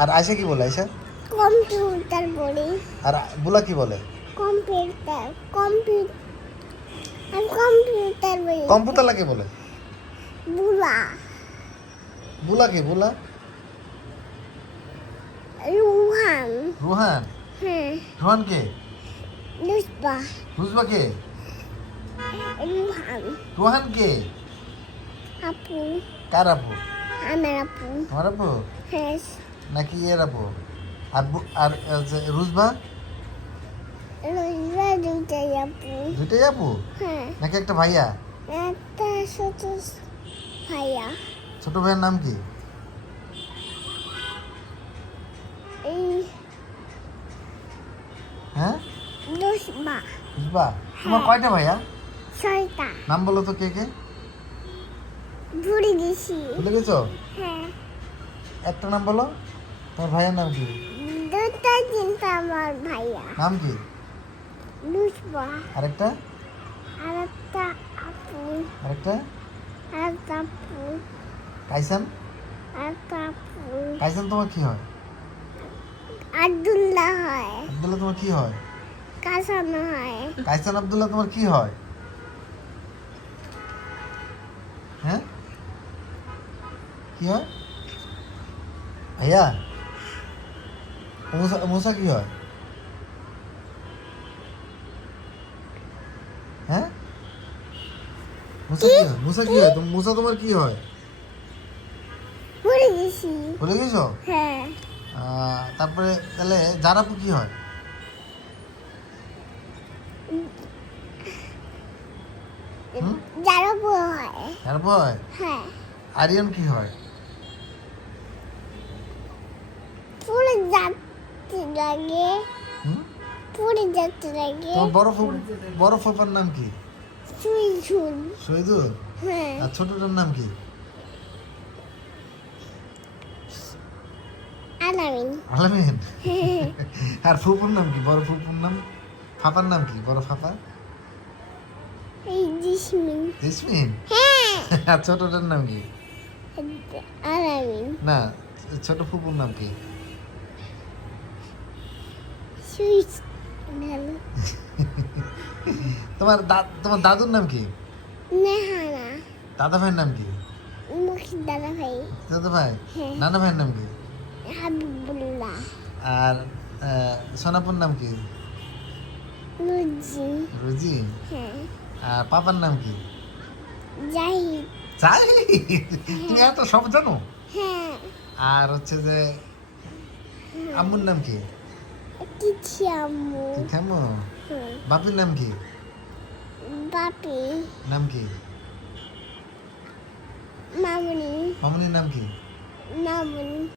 আর আয়শা কি বলে আয়শা? কম্পিউটার বলি। আর বুলা কি বলে? কম্পিউটার কম্পিউটার বলি। কম্পিউটার লাগে বলে? বুলা বুলা কি বুলা? রুহান। রুহান? হ্যাঁ রুহান কে? লুসবা রুজবা কে? রুহান রুহান কে? আপু কার আপু? আমার আপু। তোমার আপু হ্যাঁ নাকি এর আপু? আর আর রুজবা? লুসবা দুইটাই আপু। দুইটাই আপু হ্যাঁ নাকি একটা ভাইয়া? একটা ছোট ভাইয়া। ছোট ভাইয়ের নাম কি? এই হ্যাঁ লুসবা রুজবা তোমার কয়টা ভাইয়া? 6টা। নাম বলো তো কে কে? ভুলে গেছি। ভুলে গেছো? হ্যাঁ একটা নাম বলো। তোমার ভাইয়ের নাম কি? দুটা কিন্তু আমার ভাইয়া। নাম কি? লুসবা আরেকটা? আর একটা আপু। আরেকটা? আর একটা আপু। কাইসান? আর একটা আপু। কাইসান তোমার কি হয়? আব্দুল্লাহ হয়। আব্দুল্লাহ তোমার কি হয়? কাসানো হয়। কাইসান আব্দুল্লাহ তোমার কি হয়? হ্যাঁ কি হয়? ভাইয়া মুসা মুসা কি হয়? হ্যাঁ মুসা কি হয়? মুসা কি হয়? মুসা তোমার কি হয়? ভুলে গেছি। ভুলে গেছো? হ্যাঁ তারপরে তাহলে জারাপু কি হয়? হুম? যারা বড় হয়। জারাপু হয়? হ্যাঁ আরিয়ান কি হয়? পুরো যাত্রী লাগে। হুম? পুরো যাত্রী লাগে। তোমার বড় ফুফার নাম কি? চুল চুল। শহীদুল? হ্যাঁ আর ছোটটার নাম কি? আলামিন। আলামিন? আর ফুপুর নাম কি? বড় ফুপুর নাম? ফাপার নাম কি? বড় ফাপা? এই জিসমিন। জেসমিন? হ্যাঁ আর ছোটটার নাম কি? আলামিন। না ছোট ফুপুর নাম কি? সুইচ ভালো। তোমার দাদুর নাম কি? নেহানা। দাদা ভাইয়ের নাম কি? মুখি দাদা ভাই। দাদা ভাই? হ্যাঁ। নানা ভাইয়ের নাম কি? হাবিবুল্লাহ। আর সোনাপুর নাম কি? নুজি। রুজি? হ্যাঁ আর পাপার নাম কি? জাহিদ। জাহিদ? তুমি এত সব জানো? হ্যাঁ আর হচ্ছে যে আম্মুর নাম কি? কিছি আম্মু। কেমন? হ্যাঁ বাপির নাম কি? বাপি। নাম কি? মামুনি। মামুনির নাম কি? মামুনি।